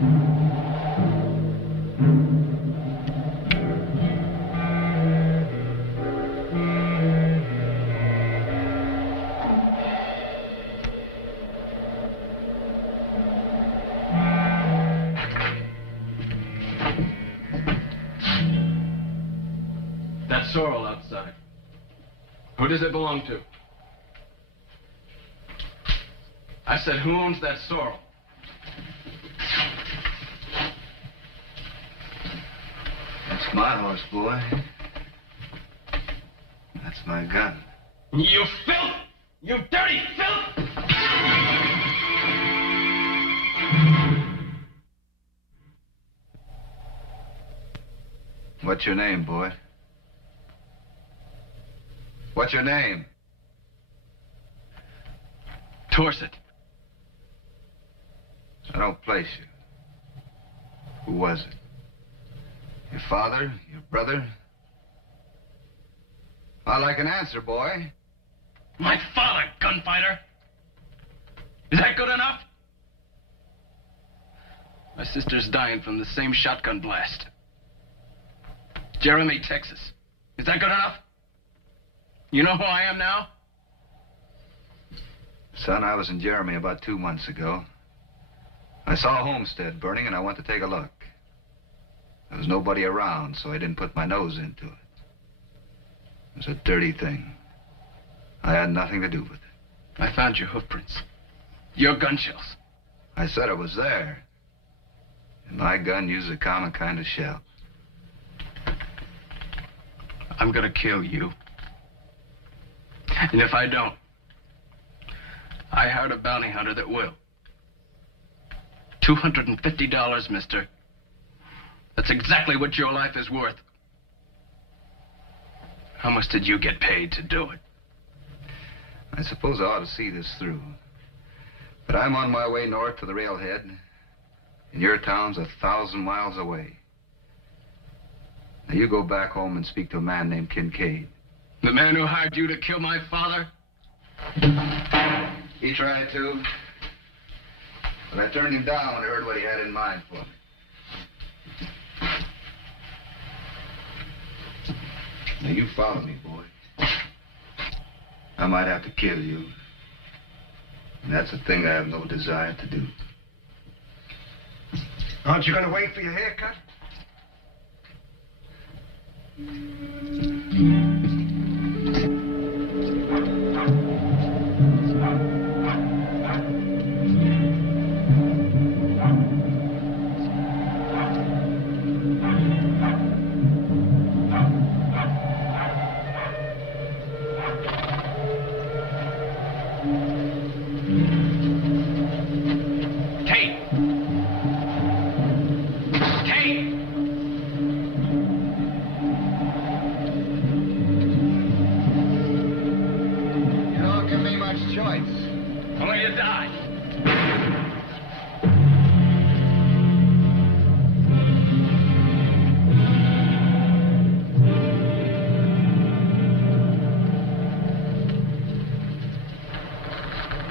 That sorrel outside. Who does it belong to? I said, who owns that sorrel? That's my horse, boy. That's my gun. You filth! You dirty filth! What's your name, boy? What's your name? Torset. I don't place you. Who was it? Your father? Your brother? I like an answer, boy. My father, gunfighter. Is that good enough? My sister's dying from the same shotgun blast. Jeremy, Texas. Is that good enough? You know who I am now? Son, I was in Jeremy about 2 months ago. I saw a homestead burning and I went to take a look. There was nobody around, so I didn't put my nose into it. It was a dirty thing. I had nothing to do with it. I found your hoof prints. Your gun shells. I said it was there. And my gun used a common kind of shell. I'm gonna kill you. And if I don't, I hired a bounty hunter that will. $250, mister. That's exactly what your life is worth. How much did you get paid to do it? I suppose I ought to see this through. But I'm on my way north to the railhead, and your town's 1,000 miles away. Now you go back home and speak to a man named Kincaid. The man who hired you to kill my father? He tried to, but I turned him down when I heard what he had in mind for me. Now, you follow me, boy. I might have to kill you. And that's a thing I have no desire to do. Aren't you going to wait for your haircut?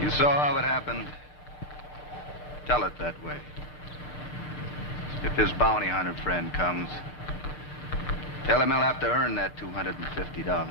You saw how it happened? Tell it that way. If his bounty hunter friend comes, tell him he'll have to earn that $250.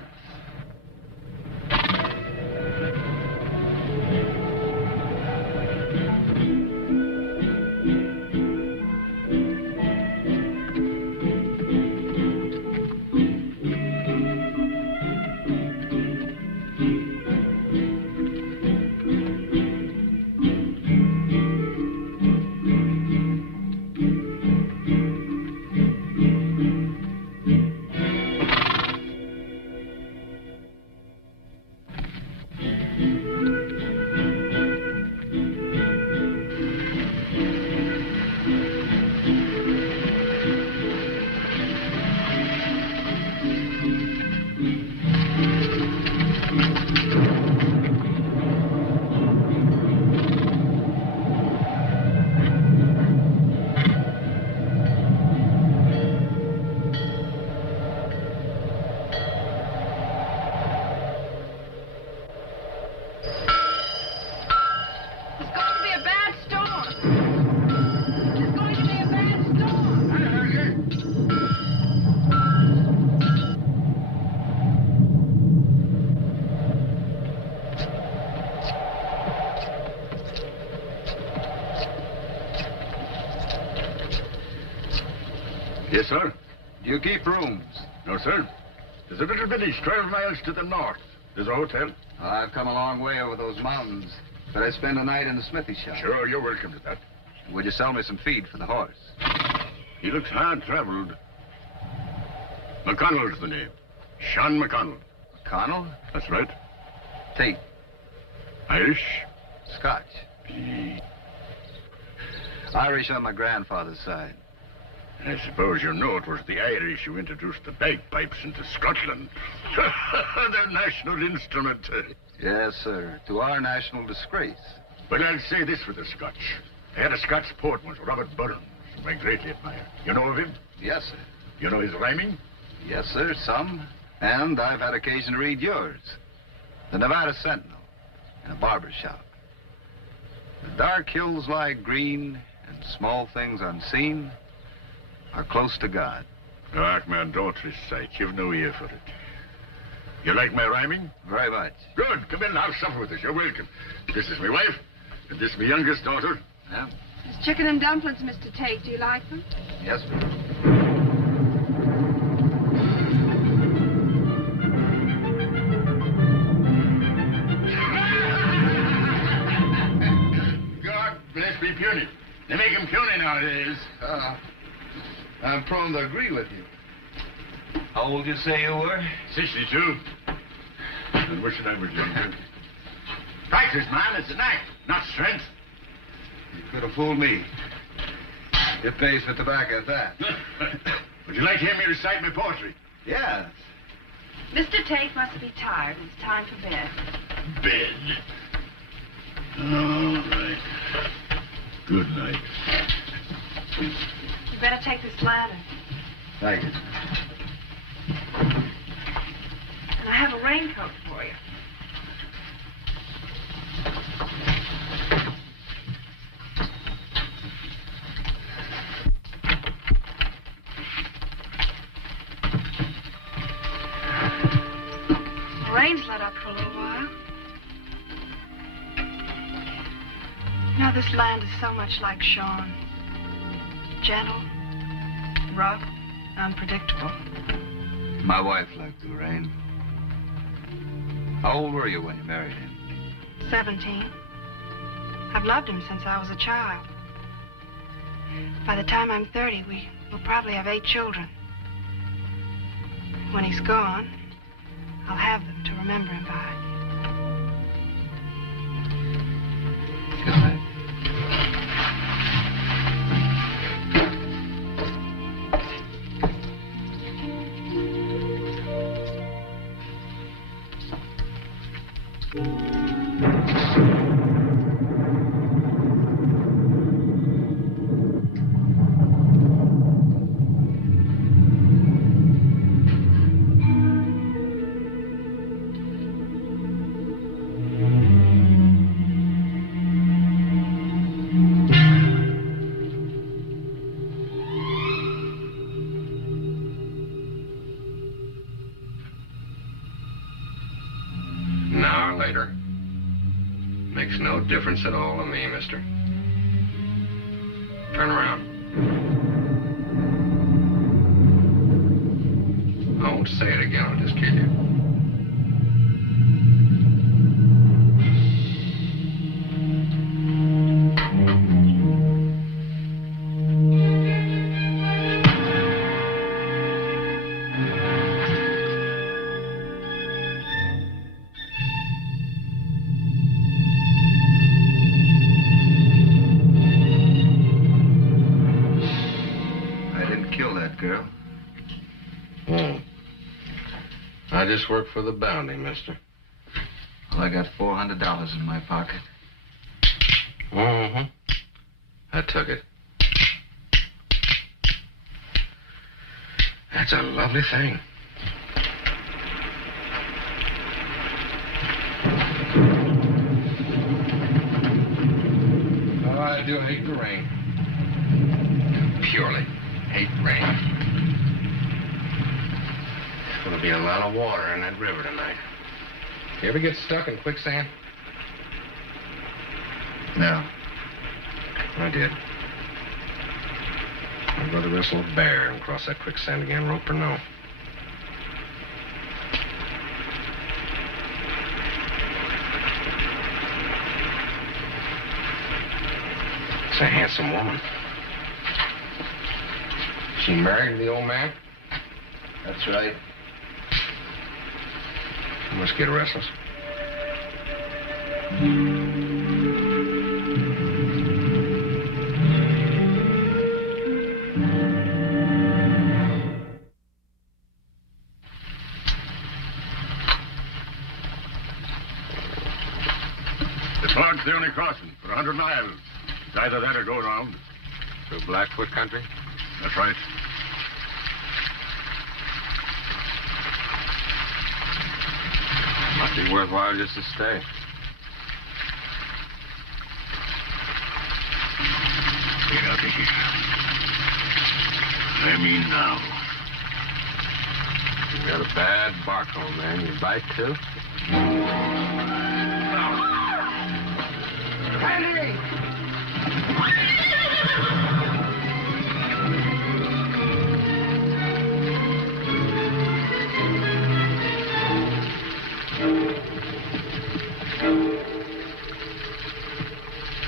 Yes, sir. Do you keep rooms? No, sir. There's a little village 12 miles to the north. There's a hotel. I've come a long way over those mountains. Could I spend a night in the smithy shop? Sure, you're welcome to that. Would you sell me some feed for the horse? He looks hard-traveled. McConnell's the name. Sean McConnell. McConnell? That's right. Tate. Irish? Scotch. Gee, Irish on my grandfather's side. I suppose you know it was the Irish who introduced the bagpipes into Scotland. Their national instrument. Yes, sir. To our national disgrace. But I'll say this for the Scotch. They had a Scotch poet once, Robert Burns, whom I greatly admire. You know of him? Yes, sir. You know his rhyming? Yes, sir, some. And I've had occasion to read yours. The Nevada Sentinel in a barber shop. The dark hills lie green, and small things unseen are close to God. Dark man, don't recite. You've no ear for it. You like my rhyming? Very much. Good. Come in and have supper with us. You're welcome. This is my wife, and this is my youngest daughter. Yeah? There's chicken and dumplings, Mr. Tate. Do you like them? Yes, ma'am. God bless me puny. They make him puny nowadays. I'm prone to agree with you. How old you say you were? 62. And wishing I was younger. Practice, man. It's an act, not strength. You could have fooled me. It pays for tobacco at that. Would you like to hear me recite my poetry? Yes. Mr. Tate must be tired. It's time for bed. Bed. All right. Good night. You better take this lantern. Thank you. And I have a raincoat for you. The rain's let up for a little while. You know, this land is so much like Sean. Gentle, rough, unpredictable. My wife liked the rain. How old were you when you married him? 17. I've loved him since I was a child. By the time I'm 30, we'll probably have 8 children. When he's gone, I'll have them to remember him by. Good night. An hour later. Makes no difference at all to me, mister. Turn around. I won't say it again, I'll just kill you. Girl. I just work for the bounty, mister. Well, I got $400 in my pocket. Mm-hmm. I took it. That's a lovely thing. Oh, I do hate the rain. Purely hate rain. There's going to be a lot of water in that river tonight. You ever get stuck in quicksand? No. I did. I'd rather wrestle a bear and cross that quicksand again, rope or no. It's a handsome woman. She married to the old man? That's right. You must get restless. The ford's the only crossing for 100 miles. It's either that or go around. Through Blackfoot country? That's right. Might be worthwhile just to stay. Get out of here. I mean now. You got a bad bark hole, man. You bite, too? Andy!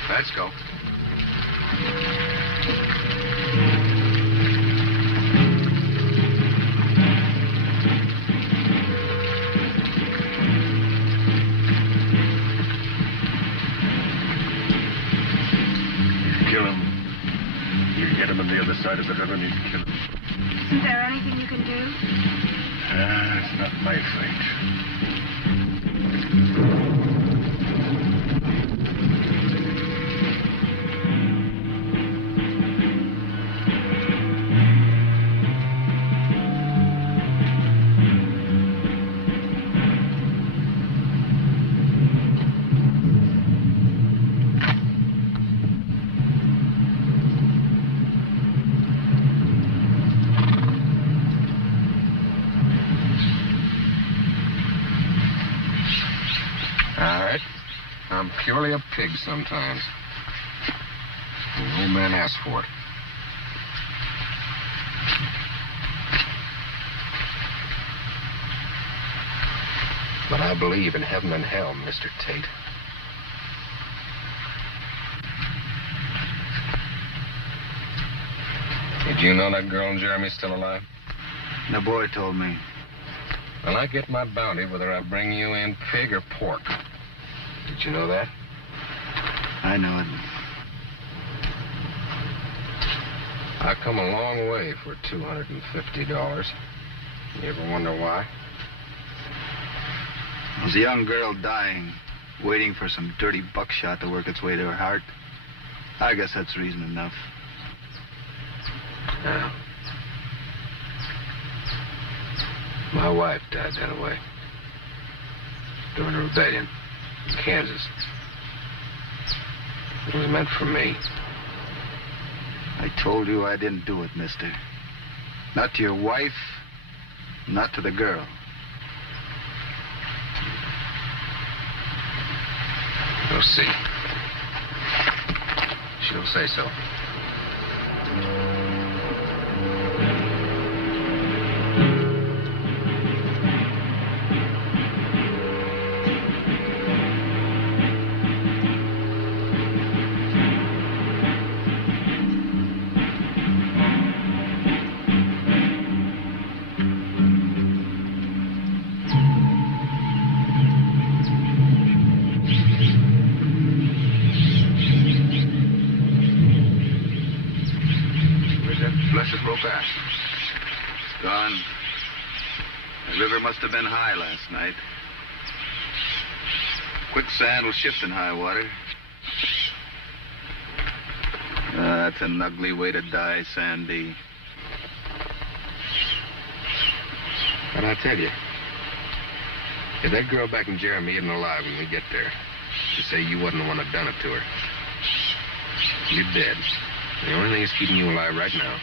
Let's go. Kill him. You get him on the other side of the river and you kill him. Isn't there anything you can do? It's not my fight. All right. I'm purely a pig sometimes. No man asked for it. But I believe in heaven and hell, Mr. Tate. Did you know that girl and Jeremy's still alive? The boy told me. Well, I get my bounty whether I bring you in pig or pork. Did you know that? I know it. I come a long way for $250. You ever wonder why? There's a young girl dying, waiting for some dirty buckshot to work its way to her heart. I guess that's reason enough. Yeah. My wife died that way. During a rebellion in Kansas. It was meant for me. I told you I didn't do it, mister. Not to your wife, not to the girl. We'll see. She'll say so. Blessed rope ass. Gone. The river must have been high last night. Quicksand was shifting high water. That's an ugly way to die, Sandy. But I tell you, if that girl back in Jeremy isn't alive when we get there, to say you wasn't the one that done it to her, you're dead. The only thing that's keeping you alive right now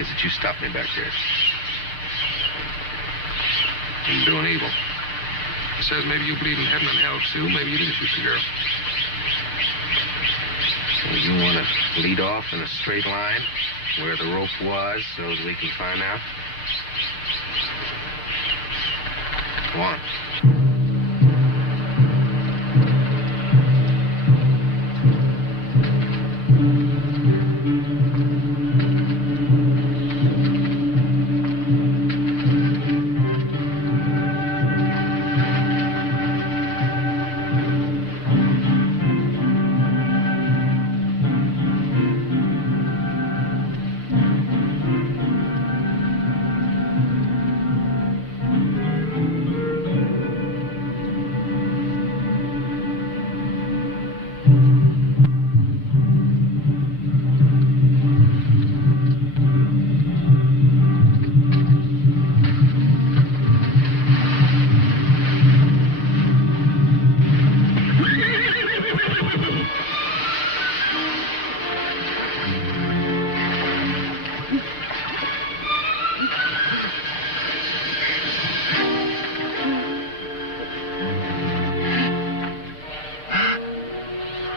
is that you stopped me back there. You're doing evil. It says maybe you believe in heaven and hell, too. Maybe you didn't shoot the girl. So you want to lead off in a straight line where the rope was so that we can find out? Go on.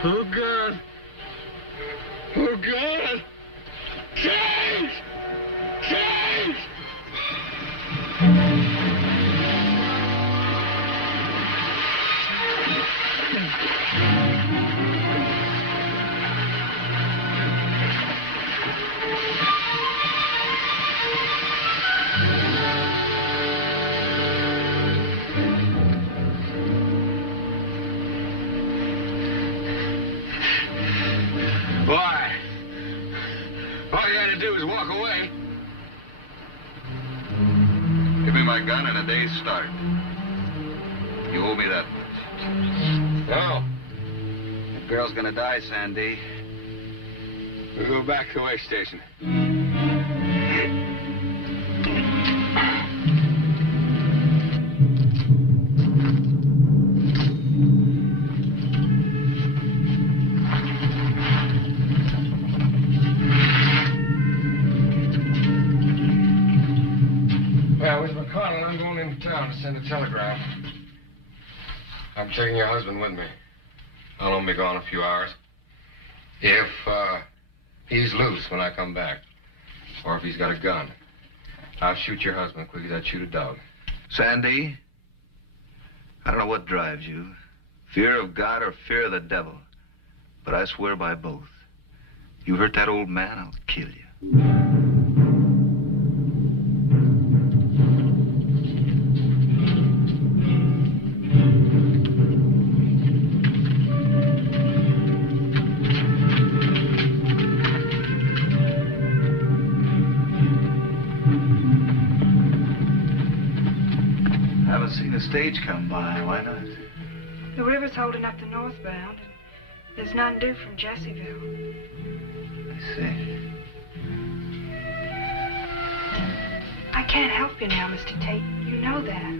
Oh, God. Oh, God. Change! Change! Why? All you had to do was walk away. Give me my gun and a day's start. You owe me that much. No. That girl's gonna die, Sandy. We'll go back to the way station. Well, with McConnell, I'm going into town to send a telegram. I'm taking your husband with me. I'll only be gone a few hours. If he's loose when I come back, or if he's got a gun, I'll shoot your husband quick as I'd shoot a dog. Sandy, I don't know what drives you, fear of God or fear of the devil, but I swear by both. You hurt that old man, I'll kill you. Haven't seen a stage come by. Why not? The river's holding up the northbound. There's none due from Jesseville. I see. I can't help you now, Mr. Tate. You know that.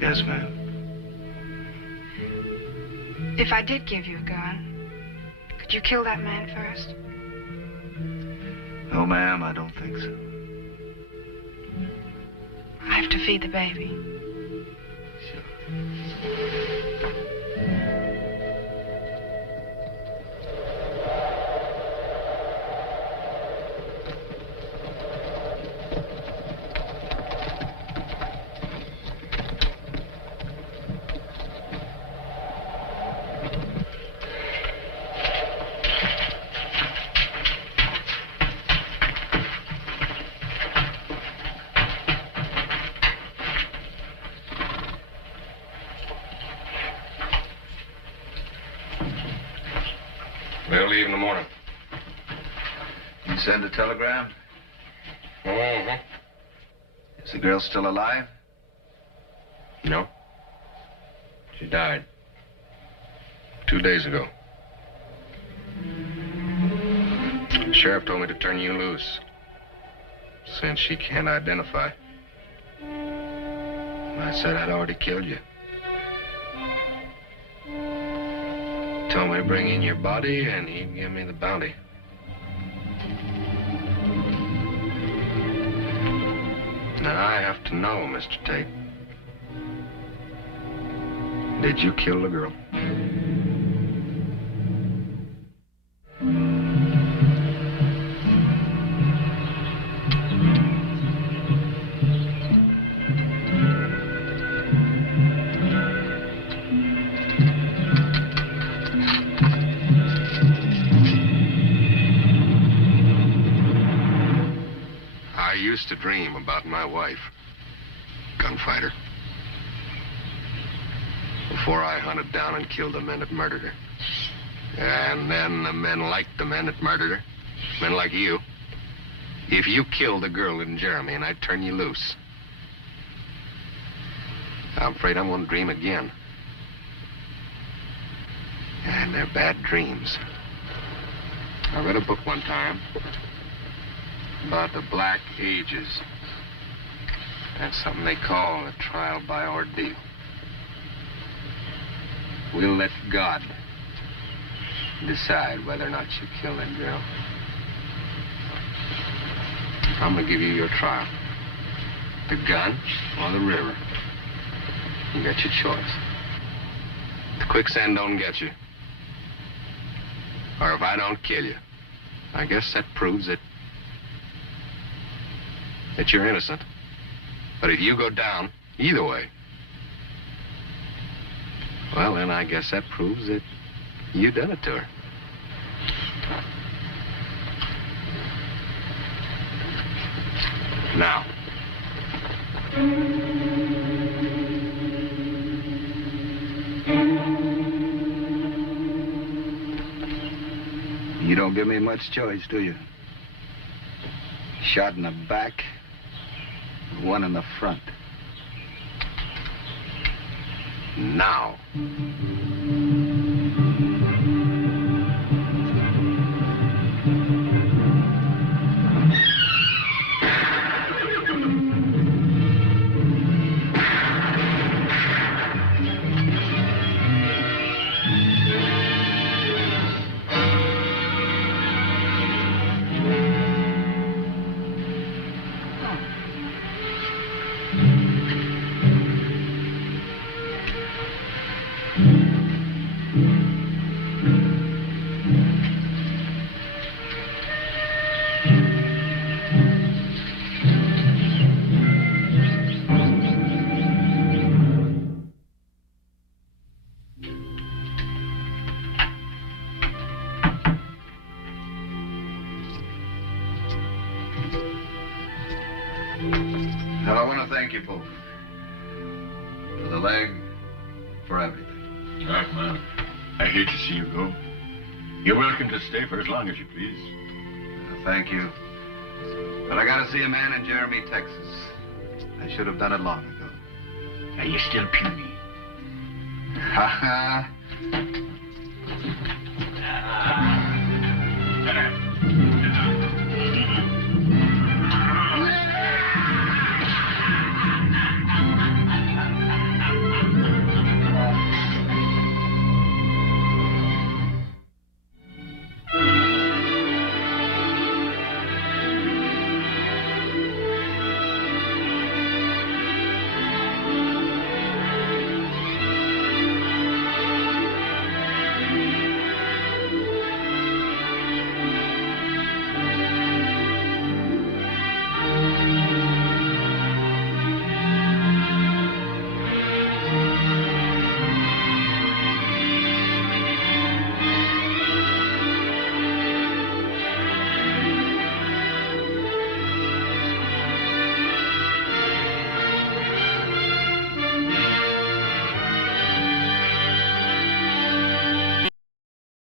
Yes, ma'am. If I did give you a gun, could you kill that man first? No, ma'am, I don't think so. I have to feed the baby. They'll leave in the morning. You send a telegram? Mm-hmm. Is the girl still alive? No. She died 2 days ago. The sheriff told me to turn you loose, since she can't identify. I said I'd already killed you. Told me to bring in your body, and he'd give me the bounty. Now, I have to know, Mr. Tate. Did you kill the girl? used to dream about my wife, gunfighter. Before I hunted down and killed the men that murdered her. And then the men like the men that murdered her. Men like you. If you killed the girl in Jeremy and I turn you loose, I'm afraid I'm going to dream again. And they're bad dreams. I read a book one time about the Black Ages. That's something they call a trial by ordeal. We'll let God decide whether or not you kill that girl. I'm going to give you your trial. The gun or the river. You got your choice. If the quicksand don't get you, or if I don't kill you, I guess that proves that you're innocent. But if you go down, either way, well, then I guess that proves that you done it to her. Now. You don't give me much choice, do you? Shot in the back, one in the front. Now. Well, I want to thank you both. For the leg, for everything. Doc, man, I hate to see you go. You're welcome to stay for as long as you please. Thank you. But I got to see a man in Jeremy, Texas. I should have done it long ago. Are you still puny? Ha ha.